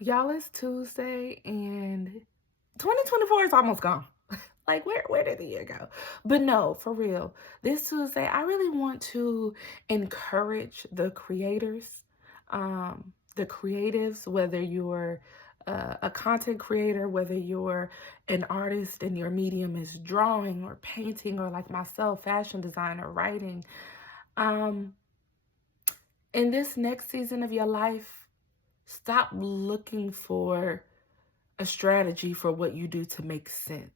Y'all, it's Tuesday and 2024 is almost gone. Like, where did the year go? But no, for real, this Tuesday, I really want to encourage the creators, the creatives, whether you're a content creator, whether you're an artist and your medium is drawing or painting, or like myself, fashion design or writing. Um, in this next season of your life, stop looking for a strategy for what you do to make sense,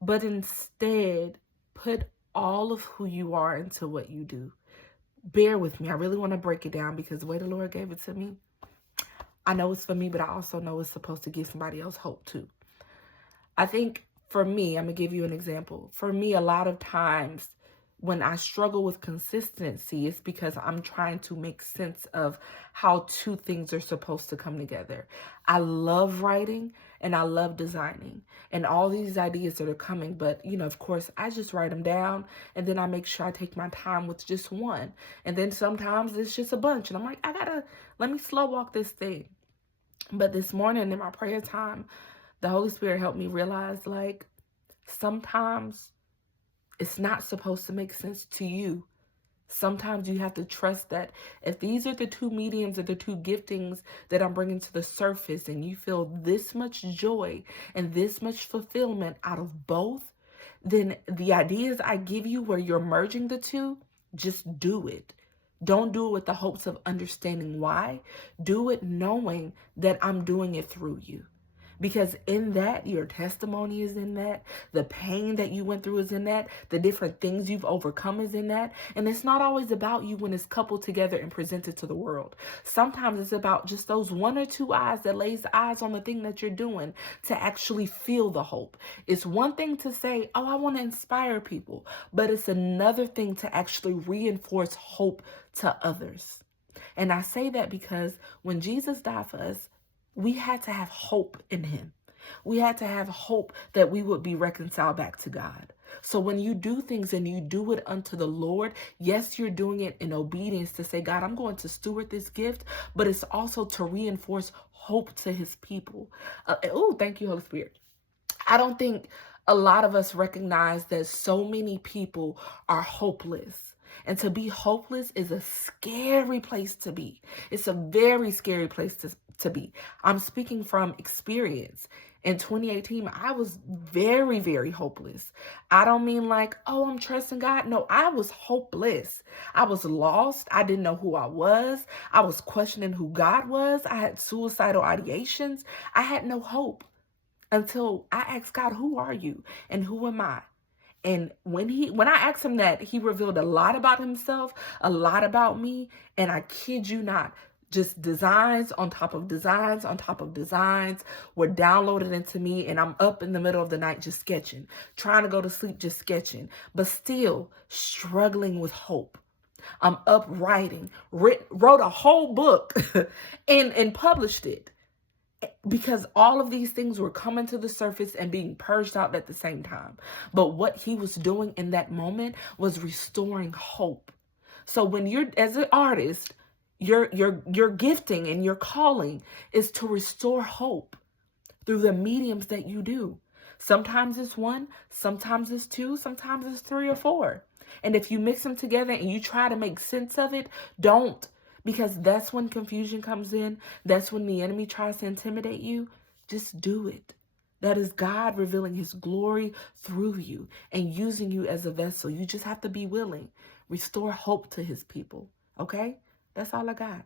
but instead put all of who you are into what you do. Bear with me. I really want to break it down because the way the Lord gave it to me, I know it's for me, but I also know it's supposed to give somebody else hope too. I think for me, I'm going to give you an example. For me, a lot of times when I struggle with consistency, it's because I'm trying to make sense of how two things are supposed to come together. I love writing and I love designing and all these ideas that are coming. But, of course, I just write them down and then I make sure I take my time with just one. And then sometimes it's just a bunch. And I'm like, let me slow walk this thing. But this morning in my prayer time, the Holy Spirit helped me realize, like, sometimes it's not supposed to make sense to you. Sometimes you have to trust that if these are the two mediums or the two giftings that I'm bringing to the surface, and you feel this much joy and this much fulfillment out of both, then the ideas I give you where you're merging the two, just do it. Don't do it with the hopes of understanding why. Do it knowing that I'm doing it through you. Because in that, your testimony is in that. The pain that you went through is in that. The different things you've overcome is in that. And it's not always about you when it's coupled together and presented to the world. Sometimes it's about just those one or two eyes that lays eyes on the thing that you're doing to actually feel the hope. It's one thing to say, oh, I want to inspire people. But it's another thing to actually reinforce hope to others. And I say that because when Jesus died for us, we had to have hope in him. We had to have hope that we would be reconciled back to God. So when you do things and you do it unto the Lord, yes, you're doing it in obedience to say, God, I'm going to steward this gift, but it's also to reinforce hope to his people. Thank you, Holy Spirit. I don't think a lot of us recognize that so many people are hopeless. And to be hopeless is a scary place to be. It's a very scary place to be. I'm speaking from experience. In 2018, I was very, very hopeless. I don't mean like, oh, I'm trusting God. No, I was hopeless. I was lost. I didn't know who I was. I was questioning who God was. I had suicidal ideations. I had no hope until I asked God, who are you and who am I? And when I asked him that, he revealed a lot about himself, a lot about me. And I kid you not, just designs on top of designs on top of designs were downloaded into me. And I'm up in the middle of the night just sketching, trying to go to sleep just sketching, but still struggling with hope. I'm up writing, wrote a whole book and published it, because all of these things were coming to the surface and being purged out at the same time. But what he was doing in that moment was restoring hope. So when you're, as an artist, your gifting and your calling is to restore hope through the mediums that you do. Sometimes it's one, sometimes it's two, sometimes it's three or four. And if you mix them together and you try to make sense of it, don't. Because that's when confusion comes in. That's when the enemy tries to intimidate you. Just do it. That is God revealing his glory through you and using you as a vessel. You just have to be willing. Restore hope to his people. Okay? That's all I got.